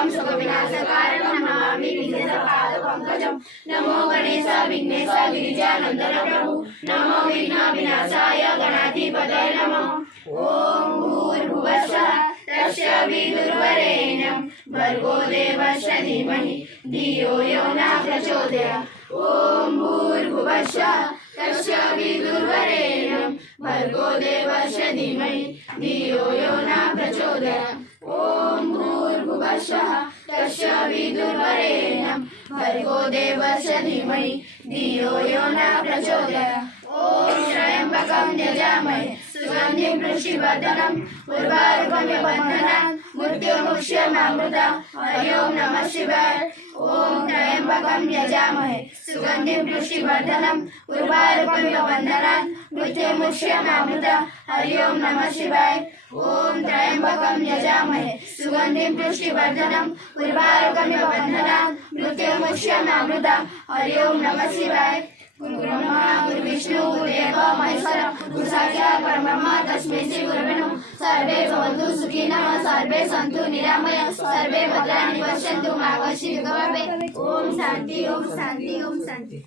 त्र्यंबकं सुखविनाशकारणं नमामि विघ्नेशपादपङ्कजं। नमो गणेश विघ्नेश गिरिजानन्दन प्रभु, नमो विघ्नविनाशाय गणाधिपतये नमः। ॐ भूर्भुवः स्वः तस्य विदुर्वरेण्यं भर्गो देवस्य धीमहि धियो यो न प्रचोदयात्। ॐ भूर्भुवः स्वः तस्य विदुर्वरेण्यं भर्गो देवस्य धीमहि धियो यो न प्रचोदयात्। ॐ भूर्भुवः स्वः तस्य विदुर्वरेण्यं भर्गो देवस्य धीमहि धियो यो न प्रचोदयात्। ॐ त्र्यंबकं यजामहे सुगन्धिं पुष्टिवर्धनम् उर्वारुकमिव बन्धनात् मृत्युर्मुक्षयमामृतात्। हरि ओं नमः शिवाय। ॐ त्र्यंबकं यजामहे सुगन्धिं पुष्टिवर्धनम् उर्वारुकमिव बन्धनात् मृत्युर्मुक्षयमामृतात्। हरि ओं नमः शिवाय। ॐ त्र्यंबकं यजामहे सुगन्धिं पुष्टिवर्धनम् उर्वारुकमिव बन्धनात् मृत्युर्मुक्षयमामृतात्। हरि ओं नमः शिवाय। गुरु ब्रह्मा गुरु विष्णु गुरुदेव महेश्वर गुरु साक्षात् परब्रह्म तस्मै श्री गुरवे नमः। सर्वे भवन्तु सुखिनः सर्वे सन्तु निरामयाः सर्वे भद्राणि पश्यन्तु मा कश्चित् दुःखभाग्। ओम शांति ओम शांति ओम शांति।